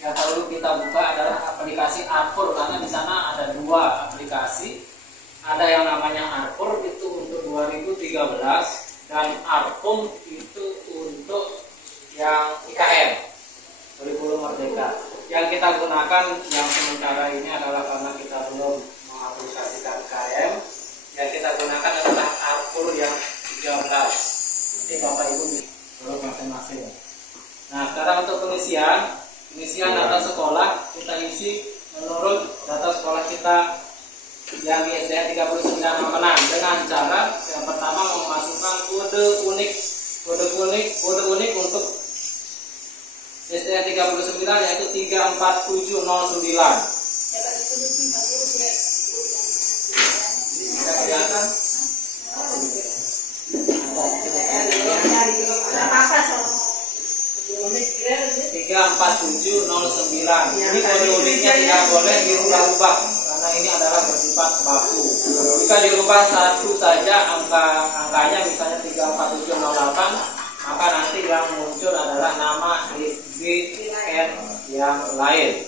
yang perlu kita buka adalah aplikasi Arpur, karena di sana ada dua aplikasi. Ada yang namanya Arpur itu untuk 2013 dan Arpum itu untuk yang IKM kurikulum merdeka. Yang kita gunakan yang sementara ini adalah karena kita belum mengaplikasikan IKM, yang kita gunakan adalah Arpur yang 13. Jadi Bapak Ibu belum masing-masing. Nah, sekarang untuk pengisian data sekolah kita isi menurut data sekolah kita yang di SDN 39 Ampenan dengan cara yang pertama memasukkan kode unik untuk SDN 39 yaitu 34709. Bisa kelihatan? 34709. Ini kode uniknya tidak boleh dirubah-rubah karena ini adalah bersifat baku. Jika dirubah satu saja angkanya misalnya 34708, maka nanti yang muncul adalah nama SDN yang lain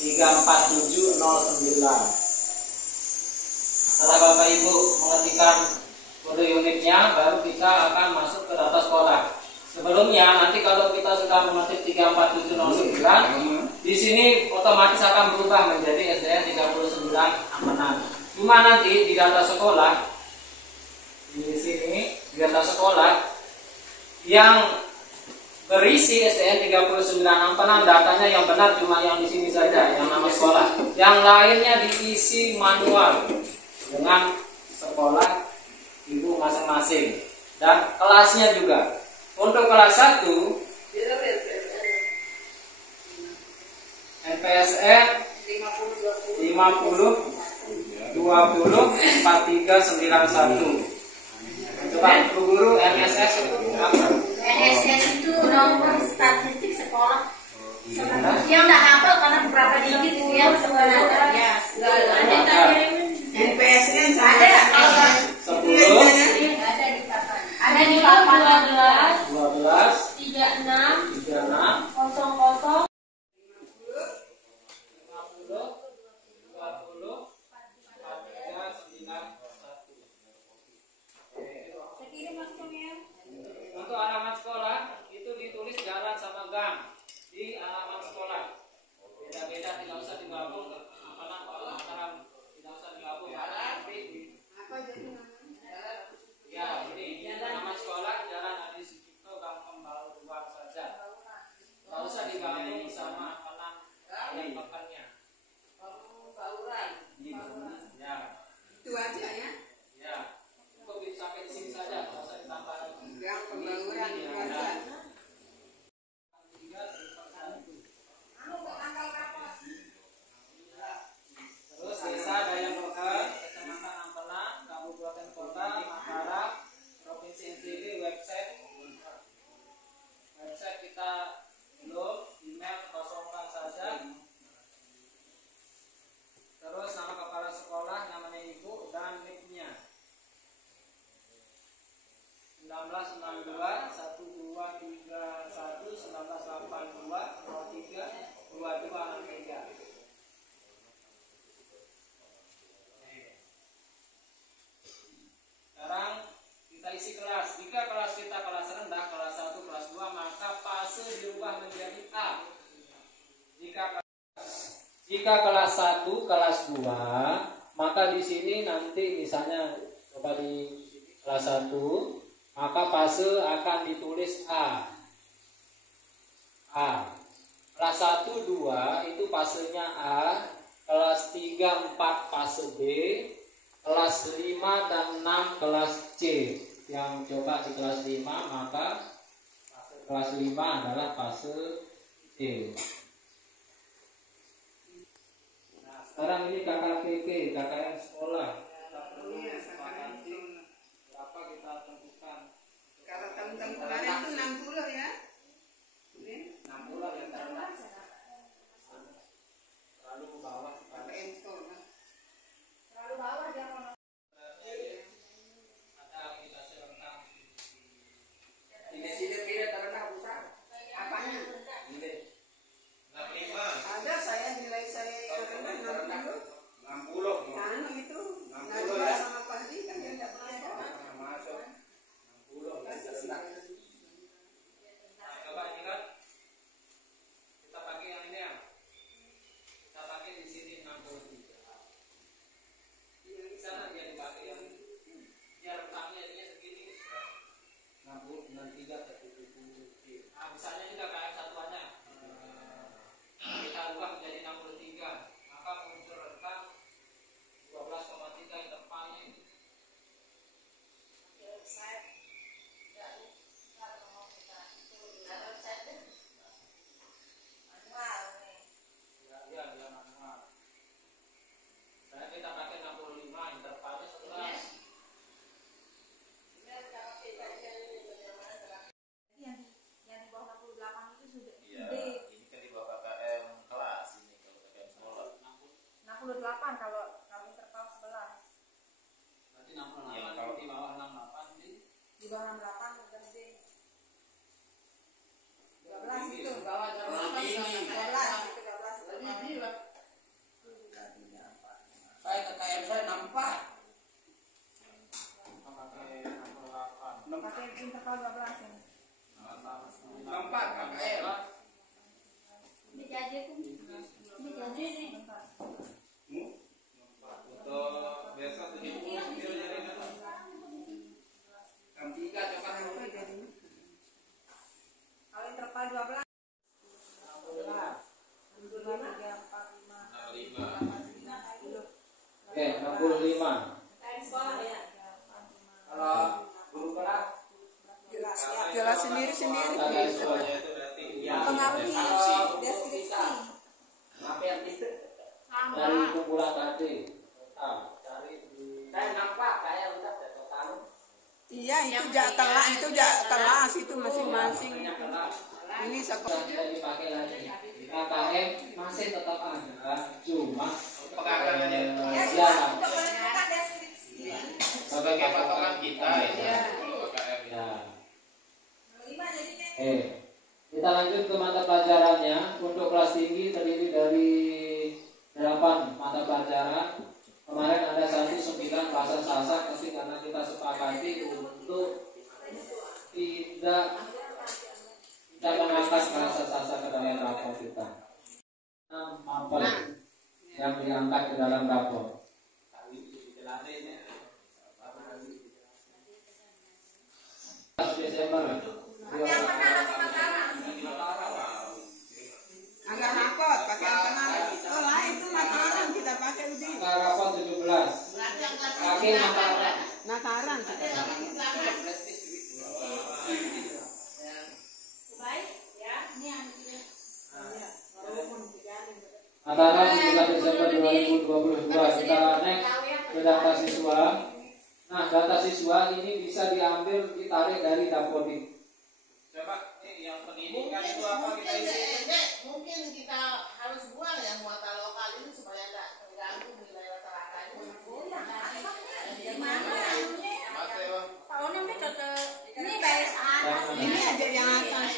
34709. Setelah Bapak Ibu mengetikkan kode unitnya, baru kita akan masuk ke data sekolah. Sebelumnya nanti kalau kita sudah mengetik 34709, di sini otomatis akan berubah menjadi SDN 39 Ampenan. Cuma nanti di data sekolah, di sini di data sekolah yang berisi SDN 39 Ampenan, datanya yang benar cuma yang di sini saja, yang nama sekolah. Yang lainnya diisi manual dengan sekolah ibu masing-masing dan kelasnya juga. Untuk kelas 1 NPSN 50 20 4391. Coba Bu Guru, NSS itu apa? NSS itu nomor statistik sekolah. Yang nggak hafal karena berapa digit itu ya sebenarnya. NPSN Ada. 10 Ada di papan 12 36 36 00 Untuk alamat sekolah itu ditulis jalan sama gang di alamat sekolah. Beda-beda, tidak usah digabung. Antara tidak usah digabung karena nanti ya ini nama sekolah Jalan Adi Sucipto Gang Pembalut 2 saja. Tidak usah digabung sama penang yang pekannya. Ya. itu aja ya. Ya. Cukup sampai di sini saja, tidak usah ditambah lagi. Yang pembangunan itu aja. Terus Desa Dayamoga, Kecamatan Ampenan, Kabupaten Kota, Mataram, Provinsi NTB, website kita belum, email kosongkan saja. Terus nama kepala sekolah, namanya ibu dan NIK-nya 1992 1231 1982 03 2263. Sekarang kita isi kelas. Jika kelas kita kelas rendah, kelas 1, kelas 2, maka fase dirubah menjadi A. Jika kelas 1, kelas 2, maka di sini nanti misalnya coba di kelas 1, maka fase akan ditulis A. Kelas 1, 2 itu fasenya A, kelas 3, 4 fase B, kelas 5 dan 6 kelas C. Yang coba di kelas 5 maka kelas 5 adalah fase D. Nah, sekarang ini KKPP, KKN sekolah. Berapa kita tentukan? Kalau teman-teman kemarin itu 60 ya. 60 yang terendah. Terlalu ke bawah. Pakai install lah. terlalu bawah jangan. Ada aplikasi rentang. Ini sini kira terendah pusat. Apanya? Ini. Oke, 65. Kalau guru kelas Jelas sendiri-sendiri. tadi siswanya itu berarti Pengaruhi deskripsi. Mampir itu dari kumpulan tadi total cari di saya nampak kayak udah ada total. Iya, itu jak kelas itu masing-masing itu. Ini sekolah. Tidak dipakai lagi. KKM masih tetap ada, cuma Pengakannya jalan. sebagai patokan kita ya. Ya. Kita lanjut ke mata pelajarannya. Untuk kelas tinggi terdiri dari 8 mata pelajaran. Kemarin ada 19 bahasa Sasak, tapi karena kita sepakati untuk tidak mengangkat bahasa Sasak ke dalam rapor kita. Mapel yang diangkat ke dalam rapor. Desember. Agak nakot pakai kemarin. Oh lah itu Mataram kita pakai uji. Rapor 17. Kaki Mataram. Nataran kita. Mataram 3 Desember 2022. Kita next ke data siswa. Nah, data siswa ini bisa diambil, ditarik dari Dapodik. Coba yang pendidikan itu apa kita isi? Mungkin kita harus buang yang muatan lokal ini supaya tidak mengganggu nilai rata-rata itu. Pak Onom ini baris atas. Ini aja yang atas.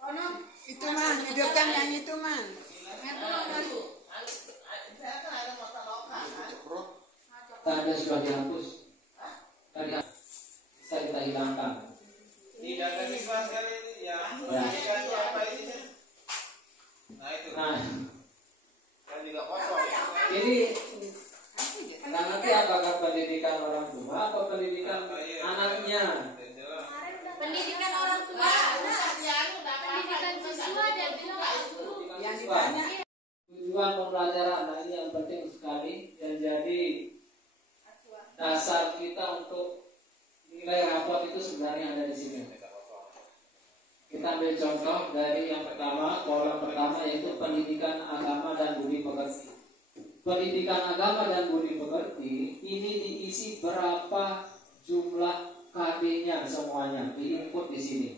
Onom Itu man, hidupkan yang itu man. Saya kan ada muatan lokal kan. Tanda sudah dihapus. Tadi bisa kita hilangkan. Di data siswa sekali ini ya. Ya. Pendidikan itu apa isinya? Nah itu. Nah, Kan juga kosong. jadi nah nanti apakah pendidikan orang tua atau pendidikan anaknya? pendidikan orang tua. Pendidikan siswa dia bilang itu. Yang ditanya Tujuan pembelajaran, nah ini yang penting sekali dan jadi dasar kita untuk nilai raport itu sebenarnya ada di sini. Kita ambil contoh dari yang pertama, kolom pertama yaitu pendidikan agama dan budi pekerti. Pendidikan agama dan budi pekerti ini diisi berapa jumlah KD-nya semuanya diinput di sini.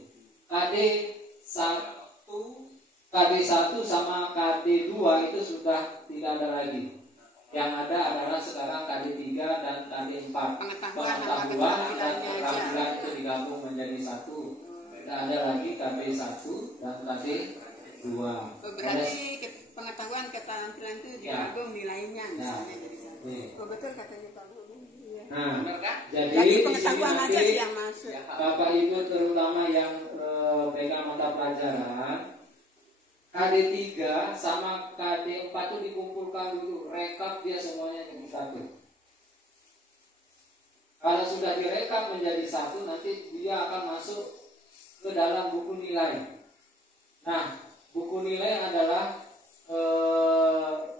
KD 1 sama KD 2 itu sudah tidak ada lagi. Yang ada adalah sekarang KD 3 dan KD 4. Pengetahuan dan keterampilan itu digabung menjadi satu. Tidak ada lagi KD 1 dan KD 2. berarti pengetahuan keterampilan itu digabung nilainya misalnya jadi satu. Oh betul katanya Pak Guru. Iya. Nah, Jadi jadi di sini pengetahuan aja nanti sih yang masuk. Bapak Ibu terutama yang pegang mata pelajaran KD 3 sama KD 4 itu dikumpulkan dulu, rekap dia semuanya jadi satu. Kalau sudah direkap menjadi satu, nanti dia akan masuk ke dalam buku nilai. Nah, buku nilai adalah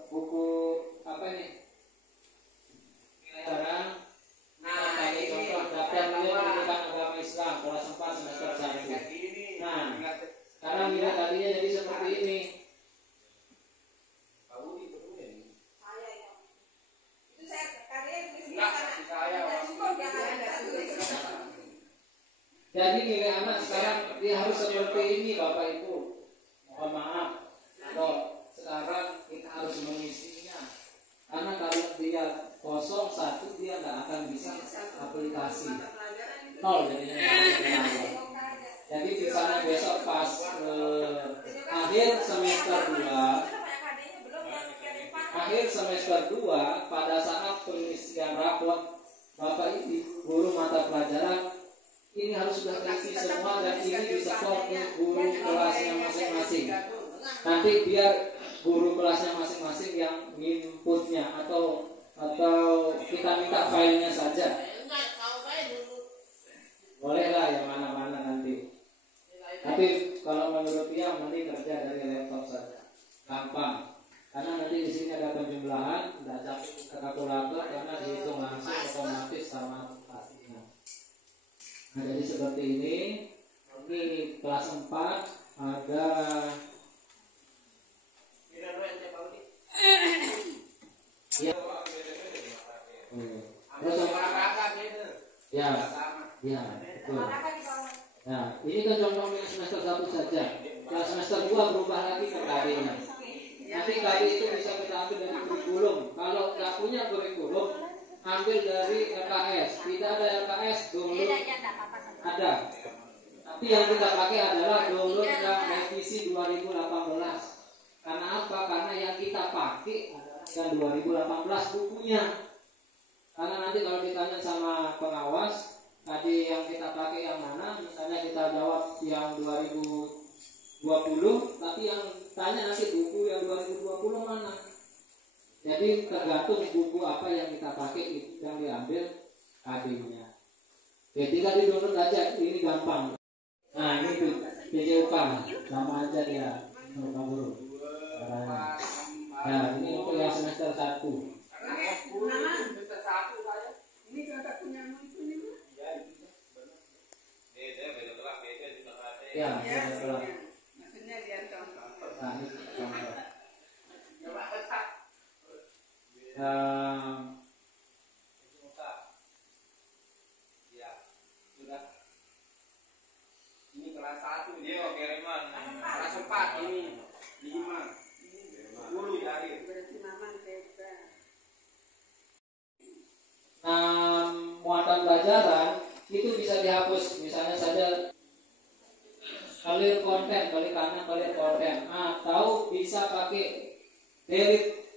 buku apa ini? Nilai barang. Nah, ini contoh daftar nilai pendidikan agama Islam kelas 4 semester 1. Nah, sekarang nilai tadinya jadi seperti ini. Jadi nilai anak sekarang dia harus seperti ini Bapak Ibu. Mohon maaf. Kalau sekarang kita harus mengisinya. Karena kalau dia kosong satu dia nggak akan bisa aplikasi. Nol jadinya. Jadi misalnya besok pas akhir semester 2 pada saat pengisian raport Bapak Ibu guru mata pelajaran ini harus sudah terisi semua dan ini disetor ke guru kelasnya masing-masing. Nanti biar guru kelasnya masing-masing yang inputnya atau kita minta filenya saja. Bolehlah yang mana-mana nanti. Tapi kalau menurut dia mending kerja dari laptop saja, gampang. Karena nanti di sini ada penjumlahan, tidak capek ke kalkulator karena dihitung langsung otomatis sama pastinya. Nah, jadi seperti ini. Ini kelas 4 ada ya. Terus ya, ya, betul. Nah, ini kan contoh semester 1 saja. Kalau semester 2 berubah lagi ke KD-nya. Nanti KD itu bisa kita ambil dari kurikulum. Kalau nggak punya kurikulum, ambil dari LKS. Tidak ada LKS, download ada. Tapi yang kita pakai adalah download yang revisi 2018. Karena apa? Karena yang kita pakai adalah yang 2018 bukunya. Karena nanti kalau ditanya sama pengawas, tadi yang kita pakai yang mana? Misalnya kita jawab yang 2020, tapi yang tanya nanti buku yang 2020 mana? Jadi tergantung buku apa yang kita pakai yang diambil KD-nya. Jadi tadi download aja, ini gampang. Nah ini PJUK, sama aja dia, Pak Guru. Nah ini untuk yang semester 1. Ini kakak punya itu nih. Ya, maksudnya dia contoh. nah ini contoh. Ini kelas 1 dia kiriman. Kelas 4 ini 5. 10 jadi. Berarti Maman beda. Muatan pelajaran itu bisa dihapus, misalnya saja clear content, klik kanan clear content, atau bisa pakai delete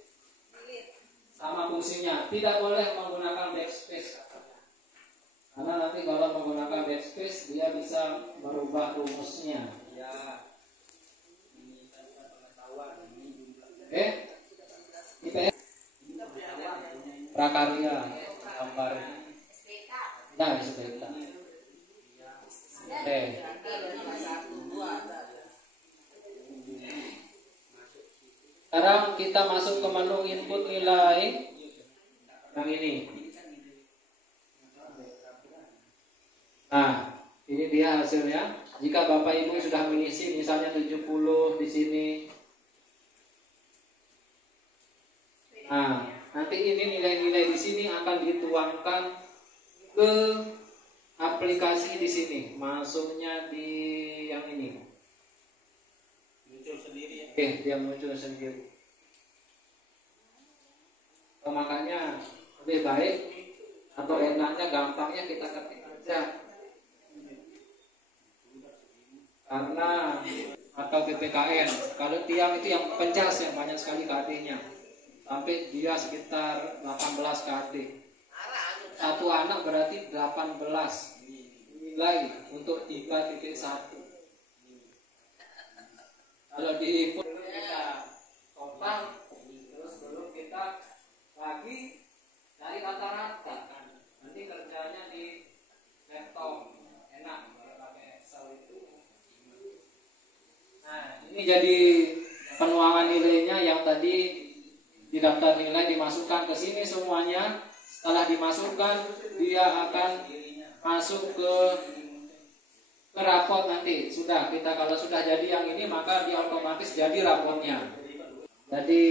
sama fungsinya. Tidak boleh menggunakan backspace karena nanti kalau menggunakan backspace dia bisa merubah rumusnya. Ya. Ini kan pengetahuan ini. IPS prakarya gambar. Nah, SPK. Sekarang kita masuk ke menu input nilai yang ini. Nah, ini dia hasilnya. Jika Bapak Ibu sudah mengisi misalnya 70 di sini. Nah, nanti ini nilai-nilai di sini akan dituangkan ke aplikasi di sini. Masuknya di yang ini. Muncul sendiri ya. Dia muncul sendiri. Makanya lebih baik atau enaknya gampangnya kita ketik aja. Karena atau PPKN, kalau tiang itu yang pencas yang banyak sekali KD-nya. Sampai dia sekitar 18 KD. Satu anak berarti 18 nilai untuk 3.1. Kalau diinput kita total, terus belum kita lagi cari rata-rata. Nanti kerjanya di laptop enak kalau pakai Excel itu. Nah, ini jadi penuangan nilainya yang tadi di daftar nilai dimasukkan ke sini semuanya. Setelah dimasukkan, dia akan masuk ke rapot nanti. Sudah kita kalau sudah jadi yang ini maka dia otomatis jadi rapotnya. Jadi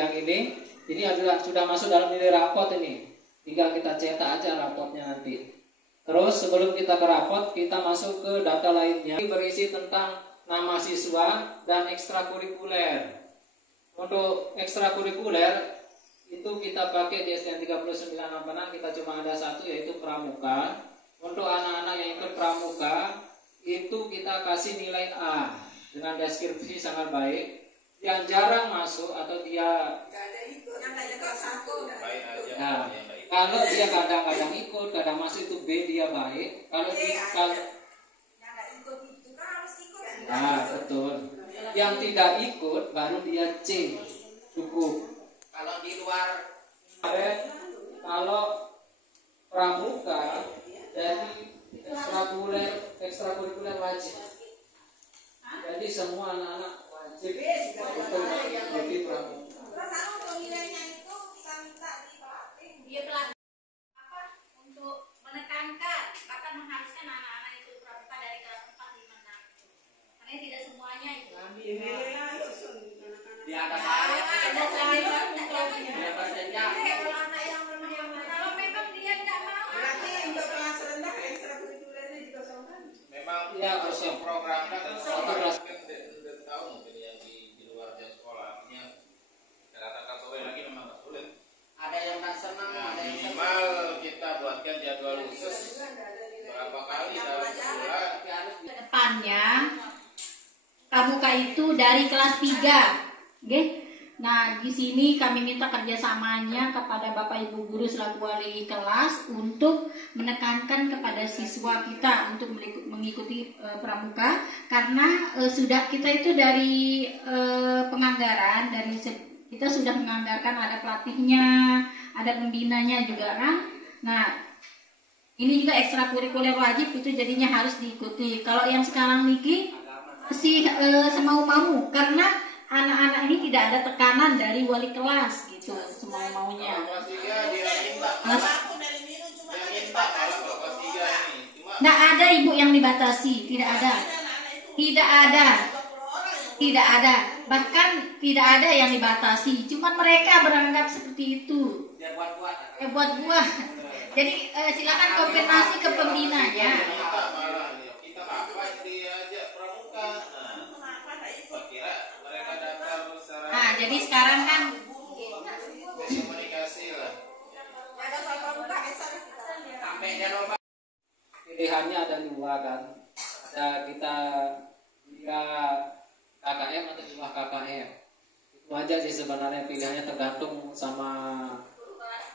yang ini adalah sudah masuk dalam nilai rapot ini. Tinggal kita cetak aja rapotnya nanti. Terus sebelum kita ke rapot, kita masuk ke data lainnya. Ini berisi tentang nama siswa dan ekstrakurikuler. Untuk ekstrakurikuler itu kita pakai di STM 39 Ampana, kita cuma ada satu yaitu pramuka. Untuk anak-anak yang ikut pramuka itu kita kasih nilai A dengan deskripsi sangat baik. Yang jarang masuk atau dia nah, kalau dia kadang-kadang ikut, kadang masuk itu B dia baik. Kalau nah betul. Yang tidak ikut baru dia C cukup. Kalau di luar kalau pramuka jadi ekstrakurikuler wajib. Jadi semua anak-anak wajib untuk jadi pramuka. Di atas saya. Ada saya Dia berjenjang. kalau memang dia nggak mau. Berarti untuk kelas rendah ekstrakurikulernya juga sama. Memang Iya, harus kosong. programkan dan Satu sekolah kelas. kan udah tahu mungkin yang di luar jam sekolah. Artinya kata-kata sore lagi memang nggak sulit. Ada yang tak senang, Nah, ada yang senang. minimal kita buatkan jadwal khusus berapa kali dalam sebulan. Depannya pramuka itu dari kelas 3. Oke. Nah, di sini kami minta kerjasamanya kepada Bapak Ibu guru selaku wali kelas untuk menekankan kepada siswa kita untuk mengikuti pramuka, karena sudah kita itu dari penganggaran kita sudah menganggarkan ada pelatihnya, ada pembinanya juga kan. Nah, ini juga ekstrakurikuler wajib itu jadinya harus diikuti. Kalau yang sekarang Niki masih semau-mau, karena anak-anak ini tidak ada tekanan dari wali kelas gitu, semau-maunya. Kalau kelas 3 dia minta, Mas, Aku dari minum cuma dia minta malah kalau kelas 3 ini. Cuma nggak ada ibu yang dibatasi, tidak ada, tidak ada, tidak ada, bahkan tidak ada yang dibatasi. Cuman mereka beranggap seperti itu. Biar buat-buat. Buat buah. Jadi silakan konfirmasi ke pembinanya. minta malah kita apa dia aja pramuka. Nah, saya kira mereka daftar secara Nah, jadi sekarang kan komunikasi lah. Sampai dia lomba. Pilihannya ada dua kan, ada kita KKM atau di bawah KKM. Itu aja sih sebenarnya, pilihannya tergantung sama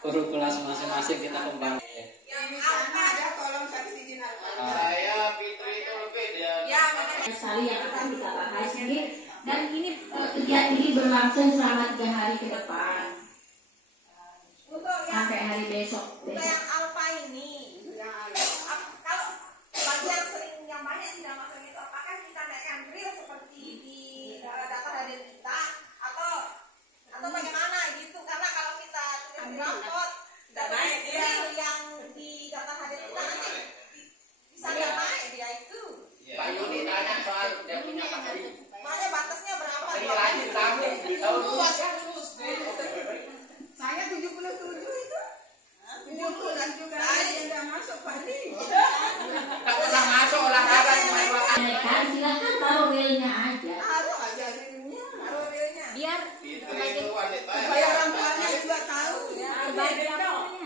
guru kelas masing-masing, kita kembali. Di sana ada kolom saksi izin alfa. Saya Fitri itu lebih dia. sekali yang akan kita bahas ini, dan ini kegiatan ini berlangsung selama 3 hari ke depan Untuk sampai hari besok. yang alfa ini, kalau bagi yang sering yang banyak tidak masuk itu, apakah kita naikkan real seperti di data hadir kita atau bagaimana gitu? Karena kalau kita tulis rapot dan naik real yang di data hadir kita nanti bisa nggak naik dia itu. Pak Yudi tanya soal dia punya kakak. Makanya batasnya berapa? Ini lanjut lagi. Tahu dulu. Saya 77 itu. 70 dan juga ada yang tidak masuk Pak Di. Tak pernah masuk olahraga cuma 2 kali. Kan silakan taruh realnya aja, Taruh aja dirinya. Taruh realnya. biar Fitri itu wanita Supaya orang tuanya juga tahu.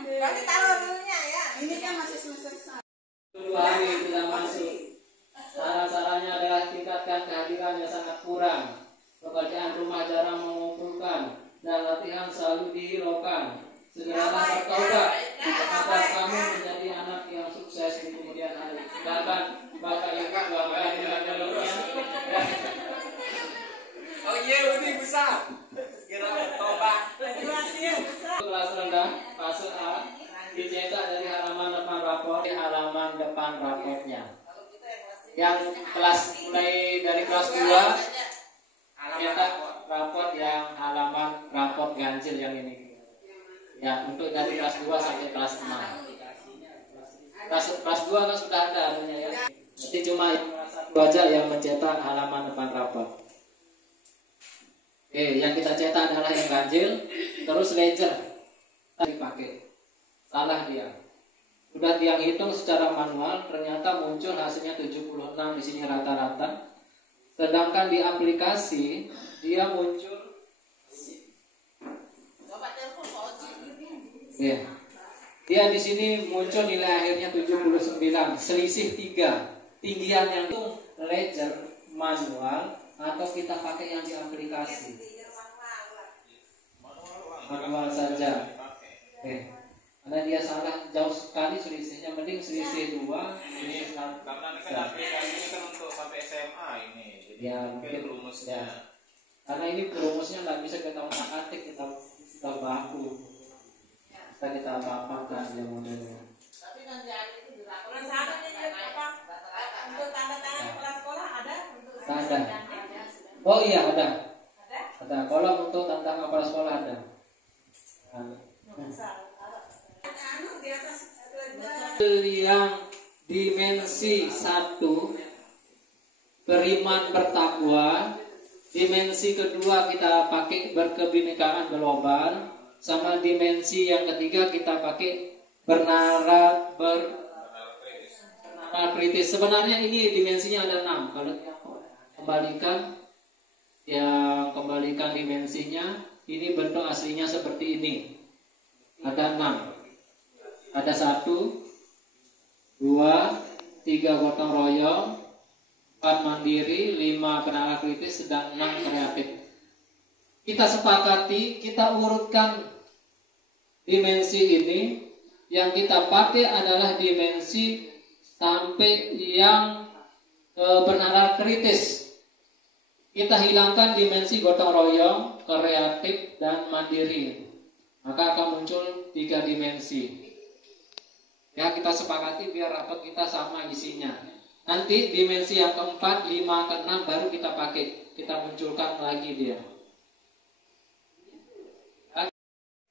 Berarti taruh realnya ya. Ini kan masih semester 1. 2 hari tidak masuk. Saran-sarannya adalah tingkatkan kehadiran yang sangat kurang, pekerjaan rumah jarang mengumpulkan, dan latihan selalu dihiraukan. Segeralah bertobat agar kamu menjadi anak yang sukses di kemudian hari. Silakan Bapak Ibu doakan mudah-mudahan. Oh iya, lebih besar. Segera bertobat. Kelas rendah fase A dicetak dari halaman depan rapor di halaman depan rapornya. Yang mulai dari kelas 2 cetak rapor yang halaman rapor ganjil yang ini. Ya, untuk dari kelas 2 sampai kelas 6. Kelas 2 kan sudah ada adanya ya. Jadi cuma kelas 1 aja yang mencetak halaman depan rapor. Oke, yang kita cetak adalah yang ganjil, terus ledger dipakai. Salah dia. Sudah dia hitung secara manual, ternyata muncul hasilnya 76 di sini rata-rata. Sedangkan di aplikasi dia muncul ya. Dia di sini muncul nilai akhirnya 79, selisih 3. Tinggian yang itu ledger manual atau kita pakai yang di aplikasi. Manual saja. Oke. Karena dia salah jauh sekali selisihnya, mending selisih 2, selisih 6. Karena kan aplikasi ini kan untuk sampai SMA ini. Jadi Ya, mungkin rumusnya. Karena ini rumusnya nggak bisa kita otak-atik, kita baku. Kita apa-apakan yang modelnya. Tapi nanti hari itu dilakukan. Untuk tanda tangan kepala sekolah ada? Ada. Oh iya ada. Ada. Kolom untuk tentang kepala sekolah ada. Anu di atas Yang dimensi 1 beriman bertakwa, Dimensi kedua kita pakai berkebinekaan global, sama dimensi yang ketiga kita pakai bernara kritis. Sebenarnya ini dimensinya ada 6. Kalau kembalikan dimensinya, ini bentuk aslinya seperti ini. Ada 6. Ada 1, 2, 3 gotong royong, 4 mandiri, 5 penara kritis, dan 6 kreatif. Kita sepakati, kita urutkan dimensi ini. Yang kita pakai adalah dimensi sampai yang penara kritis. Kita hilangkan dimensi gotong royong, kreatif, dan mandiri. Maka akan muncul 3 dimensi. Ya, kita sepakati biar rapot kita sama isinya. Nanti dimensi yang keempat, 5, ke-6 baru kita pakai. Kita munculkan lagi dia.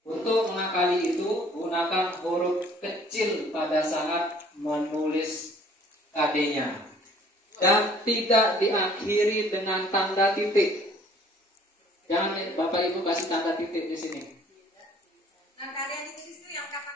Untuk mengakali itu, gunakan huruf kecil pada saat menulis KD-nya. Dan tidak diakhiri dengan tanda titik. Jangan Bapak Ibu kasih tanda titik di sini. Nah, kalian itu yang kata